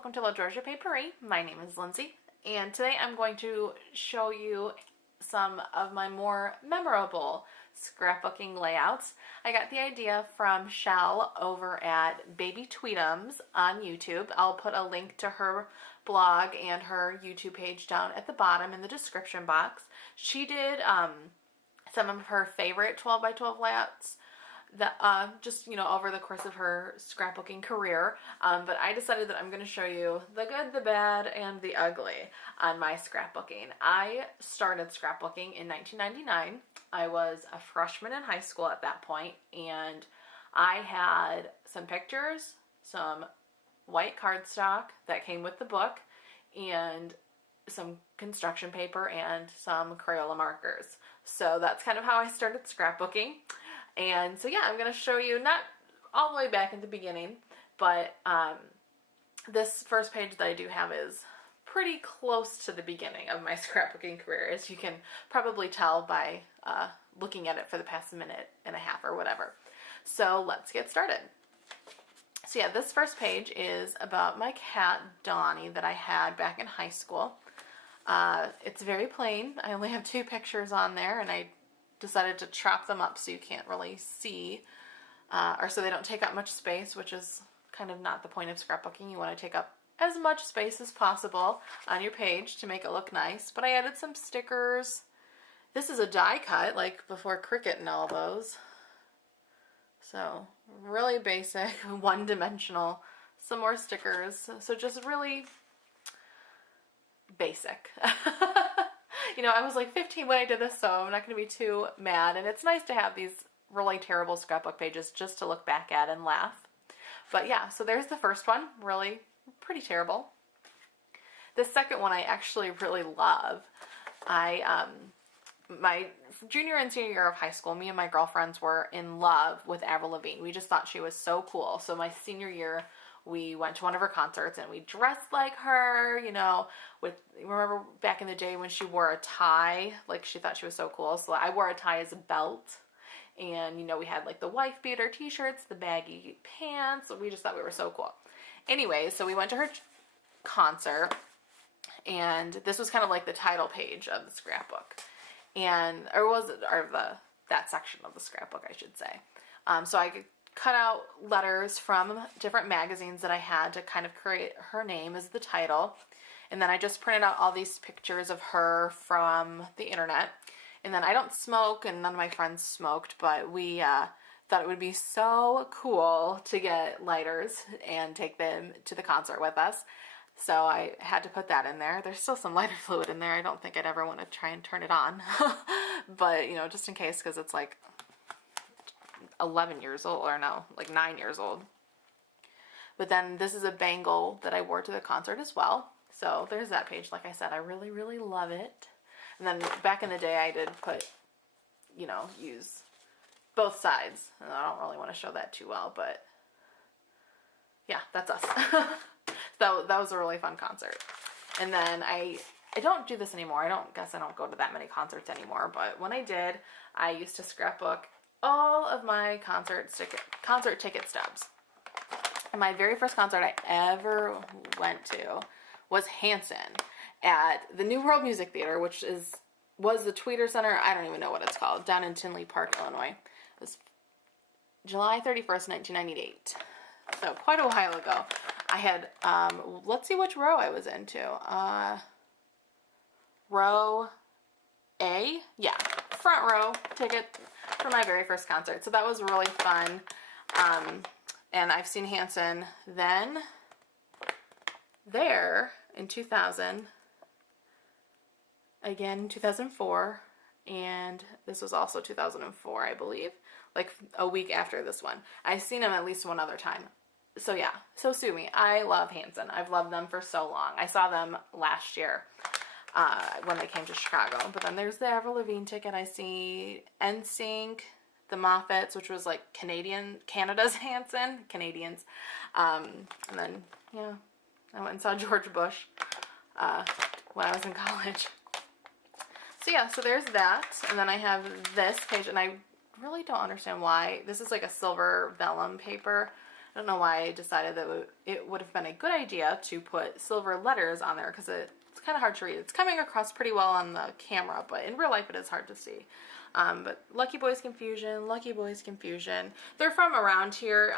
welcome to La Georgia Paperie. My name is Lindsay, and today I'm going to show you some of my more memorable scrapbooking layouts. I got the idea from Schell over at Babytweetums on YouTube. I'll put a link to her blog and her YouTube page down at the bottom in the description box. She did some of her favorite 12 by 12 layouts that just over the course of her scrapbooking career, but I decided that I'm going to show you the good, the bad, and the ugly on my scrapbooking. I started scrapbooking in 1999. I was a freshman in high school at that point, and I had some pictures, some white cardstock that came with the book, and some construction paper and some Crayola markers. So that's kind of how I started scrapbooking. And so yeah, I'm going to show you, not all the way back at the beginning, but this first page that I do have is pretty close to the beginning of my scrapbooking career, as you can probably tell by looking at it for the past minute and a half or whatever. So let's get started. So yeah, this first page is about my cat, Donnie, that I had back in high school. It's very plain. I only have 2 pictures on there, and I decided to chop them up so you can't really see, or so they don't take up much space, which is kind of not the point of scrapbooking. You want to take up as much space as possible on your page to make it look nice. But I added some stickers. This is a die cut, like before Cricut and all those. So really basic, one-dimensional. Some more stickers. So just really basic. I was like 15 when I did this, so I'm not going to be too mad. And it's nice to have these really terrible scrapbook pages just to look back at and laugh. But yeah, so there's the first one. Really pretty terrible. The second one I actually really love. My junior and senior year of high school, me and my girlfriends were in love with Avril Lavigne. We just thought she was so cool. So my senior year, we went to one of her concerts and we dressed like her, remember back in the day when she wore a tie, like she thought she was so cool. So I wore a tie as a belt, and we had like the wife beater t-shirts, the baggy pants. We just thought we were so cool. Anyway, so we went to her concert, and this was kind of like the title page of the scrapbook, that section of the scrapbook, I should say. So I could cut out letters from different magazines that I had to kind of create her name as the title. And then I just printed out all these pictures of her from the internet. And then I don't smoke, and none of my friends smoked, but we thought it would be so cool to get lighters and take them to the concert with us. So I had to put that in there. There's still some lighter fluid in there. I don't think I'd ever want to try and turn it on. But, just in case, because it's like 11 years old, or no, like 9 years old. But then this is a bangle that I wore to the concert as well. So there's that page. Like I said, I really, really love it. And then back in the day, I did put, use both sides. And I don't really want to show that too well, but yeah, that's us. That was a really fun concert. And then I don't do this anymore. I don't go to that many concerts anymore. But when I did, I used to scrapbook all of my concert ticket stubs. And my very first concert I ever went to was Hanson at the New World Music Theater, which was the Tweeter Center. I don't even know what it's called, down in Tinley Park, Illinois. It was July 31st, 1998. So quite a while ago. I had, let's see which row I was into. Row A? Yeah, front row ticket for my very first concert. So that was really fun. And I've seen Hanson then, there in 2000, again 2004, and this was also 2004, I believe, like a week after this one. I've seen him at least one other time. So yeah, so sue me. I love Hanson. I've loved them for so long. I saw them last year when they came to Chicago. But then there's the Avril Lavigne ticket. I see NSYNC, the Moffats, which was like Canada's Hanson, Canadians. And then, yeah, I went and saw George Bush when I was in college. So yeah, so there's that. And then I have this page, and I really don't understand why. This is like a silver vellum paper. I don't know why I decided that it would have been a good idea to put silver letters on there because it's kind of hard to read. It's coming across pretty well on the camera, but in real life it is hard to see. But Lucky Boys Confusion, Lucky Boys Confusion. They're from around here,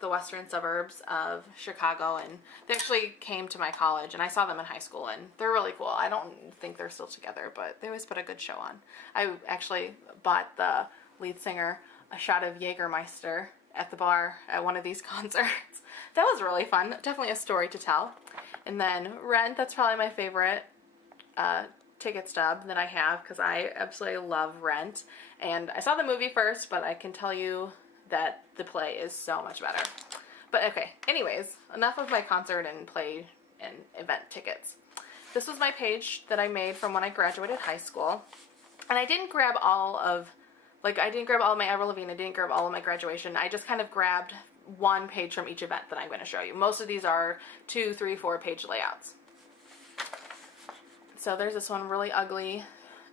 the western suburbs of Chicago, and they actually came to my college, and I saw them in high school, and they're really cool. I don't think they're still together, but they always put a good show on. I actually bought the lead singer a shot of Jägermeister at the bar at one of these concerts. That was really fun. Definitely a story to tell. And then Rent, that's probably my favorite ticket stub that I have because I absolutely love Rent. And I saw the movie first, but I can tell you that the play is so much better. But okay, anyways, enough of my concert and play and event tickets. This was my page that I made from when I graduated high school. And I didn't grab all of my Avril Lavigne, I didn't grab all of my graduation. I just kind of grabbed one page from each event that I'm going to show you. Most of these are 2, 3, 4 page layouts. So there's this one really ugly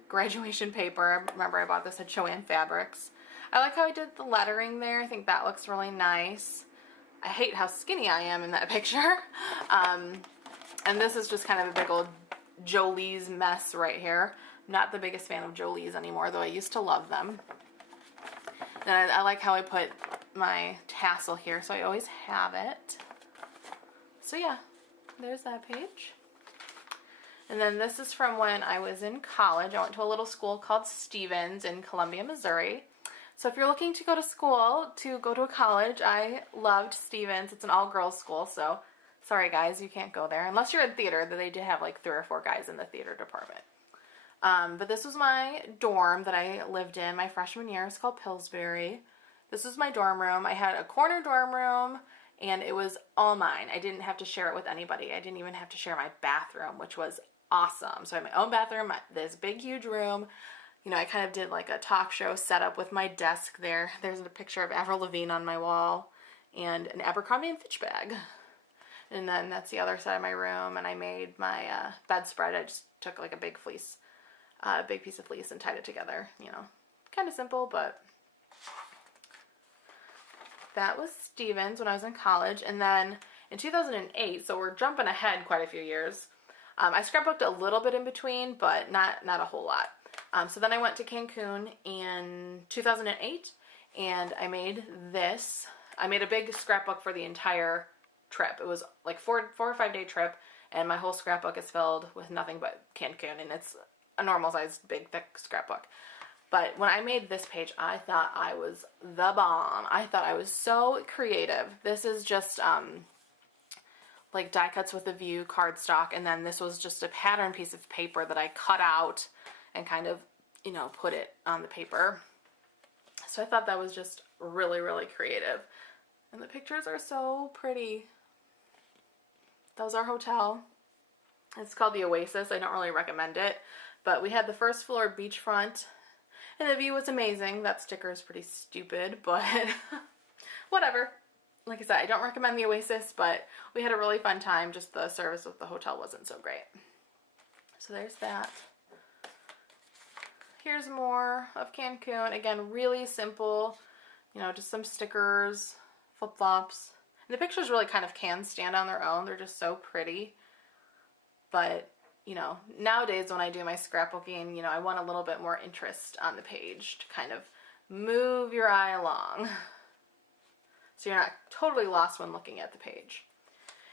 graduation paper. Remember I bought this at Joann Fabrics. I like how I did the lettering there. I think that looks really nice. I hate how skinny I am in that picture. And this is just kind of a big old Jolie's mess right here. Not the biggest fan of Jolie's anymore, though I used to love them. And I like how I put my tassel here, so I always have it. So yeah, there's that page. And then this is from when I was in college. I went to a little school called Stevens in Columbia, Missouri. So if you're looking to go to school, to go to a college, I loved Stevens. It's an all-girls school, so sorry guys, you can't go there. Unless you're in theater, they did have like 3 or 4 guys in the theater department. But this was my dorm that I lived in my freshman year. It's called Pillsbury. This was my dorm room. I had a corner dorm room, and it was all mine. I didn't have to share it with anybody. I didn't even have to share my bathroom, which was awesome. So I had my own bathroom, this big, huge room. You know, I kind of did like a talk show setup with my desk there. There's a picture of Avril Lavigne on my wall and an Abercrombie & Fitch bag. And then that's the other side of my room, and I made my bedspread. I just took like a big fleece, big piece of fleece and tied it together. You know, kind of simple, but that was Stevens when I was in college. And then in 2008, so we're jumping ahead quite a few years, I scrapbooked a little bit in between, but not a whole lot. So then I went to Cancun in 2008, and I made this. I made a big scrapbook for the entire trip. It was like 4 or 5 day trip, and my whole scrapbook is filled with nothing but Cancun, and it's a normal sized big thick scrapbook. But when I made this page, I thought I was the bomb. I thought I was so creative. This is just like die cuts with a view cardstock, and then this was just a pattern piece of paper that I cut out and kind of, you know, put it on the paper. So I thought that was just really, really creative. And the pictures are so pretty. That was our hotel. It's called the Oasis. I don't really recommend it, but we had the first floor beachfront, and the view was amazing. That sticker is pretty stupid, but whatever. Like I said, I don't recommend the Oasis, but we had a really fun time. Just the service with the hotel wasn't so great. So there's that. Here's more of Cancun. Again, really simple, you know, just some stickers, flip-flops. And the pictures really kind of can stand on their own. They're just so pretty. But, you know, nowadays when I do my scrapbooking, you know, I want a little bit more interest on the page to kind of move your eye along, so you're not totally lost when looking at the page.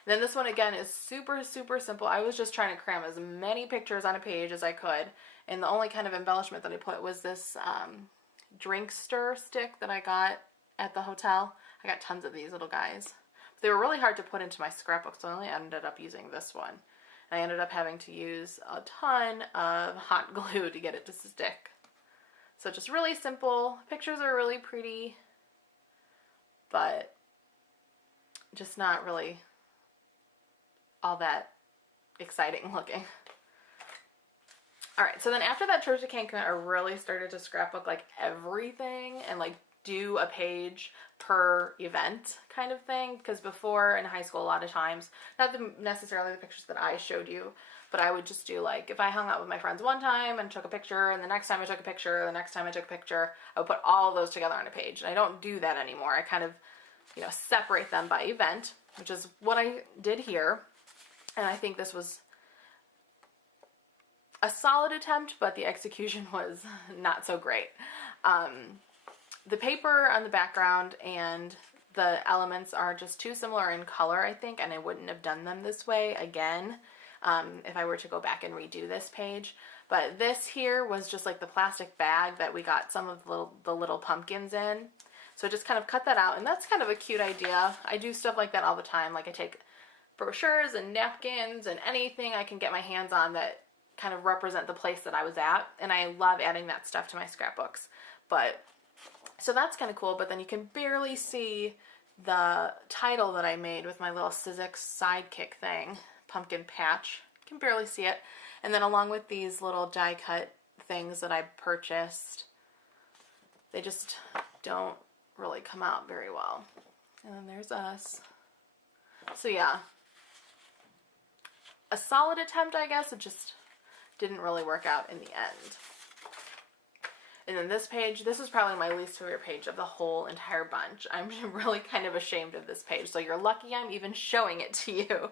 And then this one again is super, super simple. I was just trying to cram as many pictures on a page as I could, and the only kind of embellishment that I put was this drink stir stick that I got at the hotel. I got tons of these little guys. They were really hard to put into my scrapbook, so I only ended up using this one. And I ended up having to use a ton of hot glue to get it to stick. So just really simple. Pictures are really pretty, but just not really all that exciting looking. Alright, so then after that trip to Cancun, I really started to scrapbook like everything and like do a page per event kind of thing, because before in high school a lot of times, not necessarily the pictures that I showed you, but I would just do like, if I hung out with my friends one time and took a picture, and the next time I took a picture, the next time I took a picture, I would put all of those together on a page. And I don't do that anymore. I kind of you know, separate them by event, which is what I did here. And I think this was a solid attempt, but the execution was not so great. The paper on the background and the elements are just too similar in color, I think, and I wouldn't have done them this way again if I were to go back and redo this page. But this here was just like the plastic bag that we got some of the little pumpkins in. So I just kind of cut that out, and that's kind of a cute idea. I do stuff like that all the time. Like I take brochures and napkins and anything I can get my hands on that kind of represent the place that I was at, and I love adding that stuff to my scrapbooks. But so that's kind of cool, but then you can barely see the title that I made with my little Sizzix sidekick thing, pumpkin patch. You can barely see it. And then along with these little die cut things that I purchased, they just don't really come out very well. And then there's us. So yeah, a solid attempt, I guess. It just didn't really work out in the end. And then this page, this is probably my least favorite page of the whole entire bunch. I'm really kind of ashamed of this page, so you're lucky I'm even showing it to you.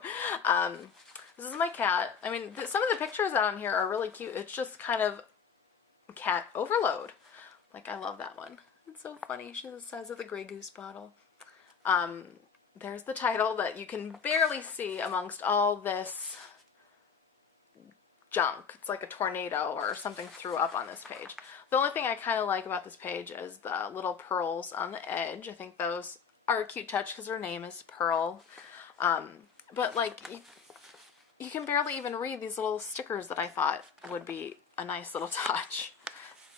This is my cat. I mean, some of the pictures on here are really cute. It's just kind of cat overload. Like, I love that one. It's so funny. She's the size of the Grey Goose bottle. There's the title that you can barely see amongst all this junk. It's like a tornado or something threw up on this page. The only thing I kind of like about this page is the little pearls on the edge. I think those are a cute touch because her name is Pearl. But like, you can barely even read these little stickers that I thought would be a nice little touch.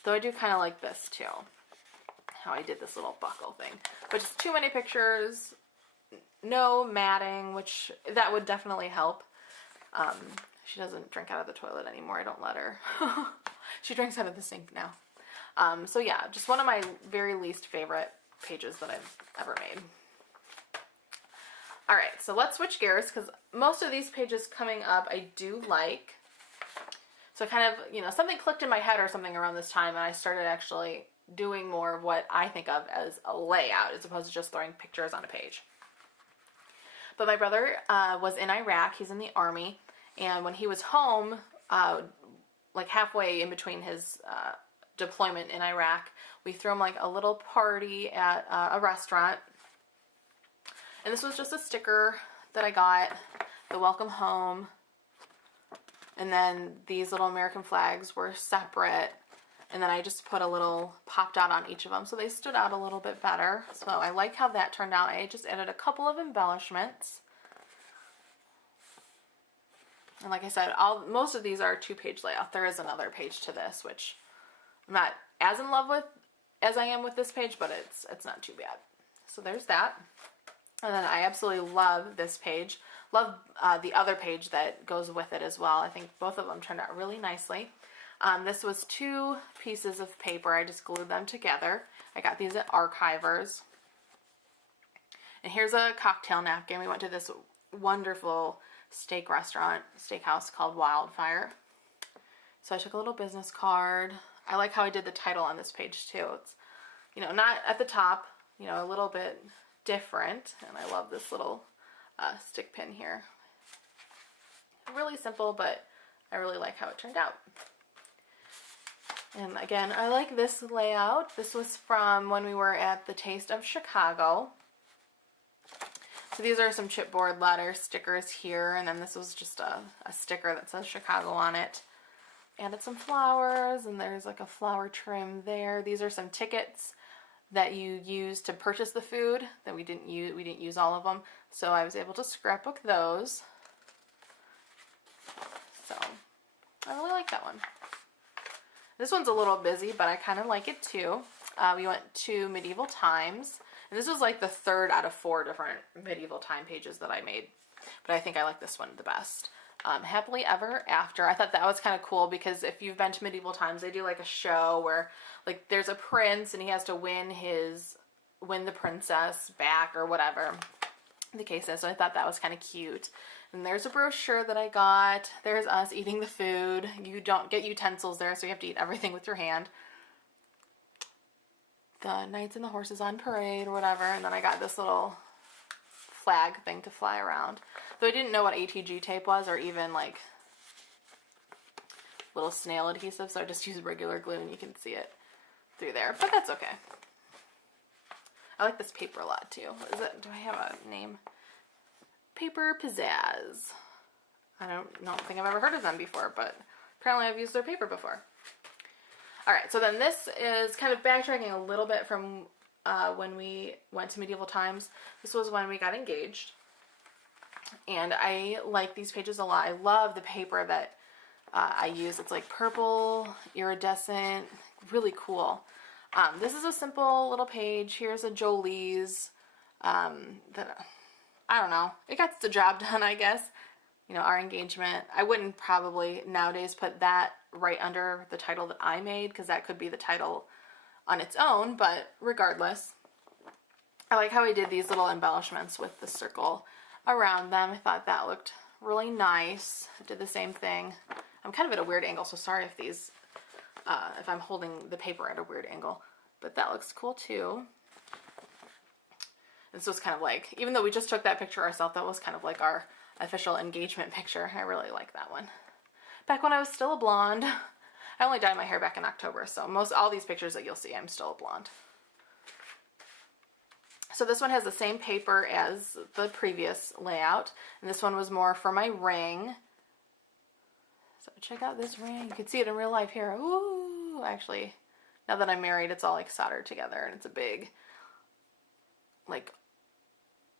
Though I do kind of like this too, how I did this little buckle thing. But just too many pictures, no matting, which that would definitely help. She doesn't drink out of the toilet anymore. I don't let her. She drinks out of the sink now. So yeah, just one of my very least favorite pages that I've ever made. All right, so let's switch gears because most of these pages coming up I do like. So kind of, you know, something clicked in my head or something around this time, and I started actually doing more of what I think of as a layout as opposed to just throwing pictures on a page. But my brother was in Iraq. He's in the Army. And when he was home, like halfway in between his deployment in Iraq, we threw him like a little party at a restaurant. And this was just a sticker that I got, the welcome home. And then these little American flags were separate. And then I just put a little pop dot on each of them so they stood out a little bit better. So I like how that turned out. I just added a couple of embellishments. And like I said, most of these are a 2-page layout. There is another page to this, which I'm not as in love with as I am with this page, but it's not too bad. So there's that. And then I absolutely love this page. Love the other page that goes with it as well. I think both of them turned out really nicely. This was 2 pieces of paper. I just glued them together. I got these at Archivers. And here's a cocktail napkin. We went to this wonderful steakhouse called Wildfire. So I took a little business card. I like how I did the title on this page too. It's, you know, not at the top, you know, a little bit different. And I love this little stick pin here. Really simple, but I really like how it turned out. And again, I like this layout. This was from when we were at the Taste of Chicago. So these are some chipboard letter stickers here, and then this was just a sticker that says Chicago on it. Added some flowers, and there's like a flower trim there. These are some tickets that you use to purchase the food that we didn't use all of them, so I was able to scrapbook those. So I really like that one. This one's a little busy, but I kind of like it too. We went to medieval times. And this was like the 3rd out of 4 different medieval time pages that I made. But I think I like this one the best. Happily Ever After. I thought that was kind of cool because if you've been to medieval times, they do like a show where like there's a prince and he has to win the princess back or whatever the case is. So I thought that was kind of cute. And there's a brochure that I got. There's us eating the food. You don't get utensils there, so you have to eat everything with your hand. the Knights and the Horses on Parade or whatever, and then I got this little flag thing to fly around. Though I didn't know what ATG tape was, or even like little snail adhesive, so I just used regular glue and you can see it through there, but that's okay. I like this paper a lot too. What is it? Do I have a name? Paper Pizzazz. I don't think I've ever heard of them before, but apparently I've used their paper before. Alright, so then this is kind of backtracking a little bit from when we went to medieval times. This was when we got engaged. And I like these pages a lot. I love the paper that I use. It's like purple, iridescent, really cool. This is a simple little page. Here's a Jolie's. I don't know. It got the job done, I guess. You know, our engagement. I wouldn't probably nowadays put that right under the title that I made, because that could be the title on its own, but regardless. I like how I did these little embellishments with the circle around them. I thought that looked really nice. I did the same thing. I'm kind of at a weird angle, so sorry if these, if I'm holding the paper at a weird angle, but that looks cool too. This was kind of like, even though we just took that picture ourselves, that was kind of like our official engagement picture. I really like that one. Back when I was still a blonde. I only dyed my hair back in October, so all these pictures that you'll see, I'm still a blonde. So this one has the same paper as the previous layout, and this one was more for my ring. So check out this ring. You can see it in real life here. Ooh, actually, now that I'm married, it's all like soldered together, and it's a big, like,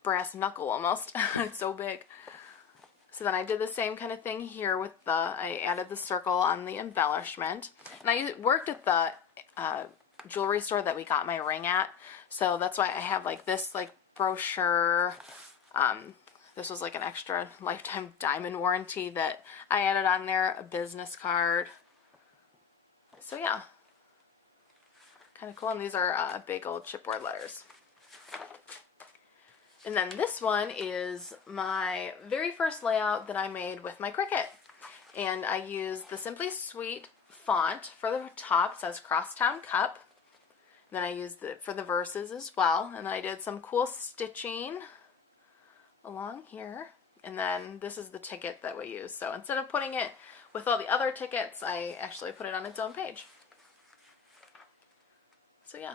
brass knuckle almost. It's so big. So then I did the same kind of thing here with I added the circle on the embellishment. And I worked at the jewelry store that we got my ring at. So that's why I have like this like brochure. This was like an extra lifetime diamond warranty that I added on there, a business card. So yeah, kind of cool. And these are big old chipboard letters. And then this one is my very first layout that I made with my Cricut. And I used the Simply Sweet font for the top. It says Crosstown Cup. And then I used it for the verses as well. And then I did some cool stitching along here. And then this is the ticket that we use. So instead of putting it with all the other tickets, I actually put it on its own page. So yeah,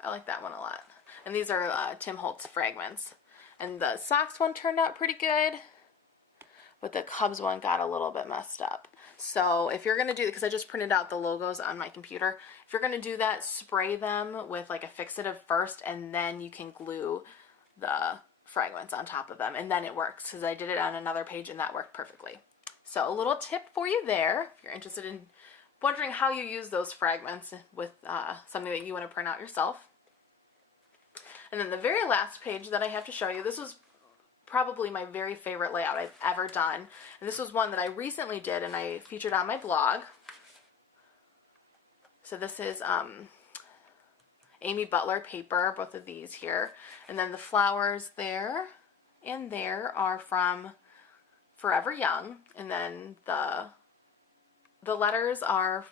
I like that one a lot. And these are Tim Holtz fragments. And the socks one turned out pretty good, but the Cubs one got a little bit messed up. So if you're going to do, because I just printed out the logos on my computer, if you're going to do that, spray them with like a fixative first, and then you can glue the fragments on top of them, and then it works, because I did it on another page and that worked perfectly. So a little tip for you there, if you're interested in wondering how you use those fragments with something that you want to print out yourself. And then the very last page that I have to show you, this was probably my very favorite layout I've ever done. And this was one that I recently did and I featured on my blog. So this is Amy Butler paper, both of these here. And then the flowers there and there are from Forever Young. And then the letters are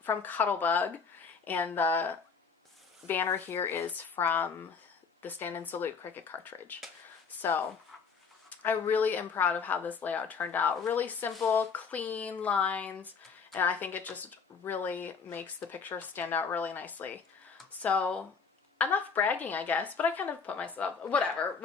from Cuttlebug, and the banner here is from the Stand and Salute Cricut cartridge. So I really am proud of how this layout turned out. Really simple, clean lines, and I think it just really makes the picture stand out really nicely. So enough bragging, I guess, but I kind of put myself, whatever.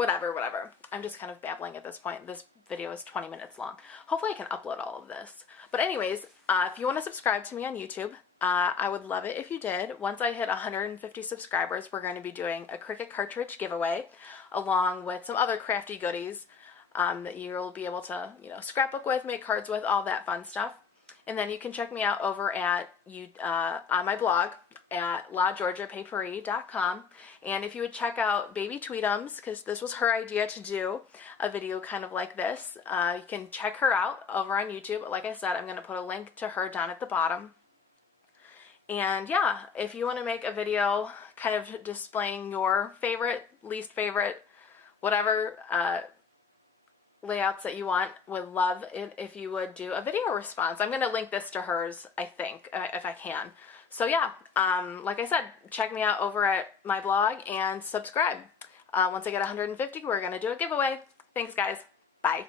I'm just kind of babbling at this point. This video is 20 minutes long. Hopefully I can upload all of this. But anyways, if you want to subscribe to me on YouTube, I would love it if you did. Once I hit 150 subscribers, we're going to be doing a Cricut cartridge giveaway, along with some other crafty goodies that you'll be able to, scrapbook with, make cards with, all that fun stuff. And then you can check me out over at on my blog at lageorgiapaperie.com. And if you would check out Babytweetums, because this was her idea to do a video kind of like this, you can check her out over on YouTube. Like I said, I'm going to put a link to her down at the bottom. And yeah, if you want to make a video kind of displaying your favorite, least favorite, whatever layouts that you want, would love it if you would do a video response. I'm going to link this to hers, I think, if I can. So yeah, like I said, check me out over at my blog and subscribe. Once I get 150, we're going to do a giveaway. Thanks, guys. Bye.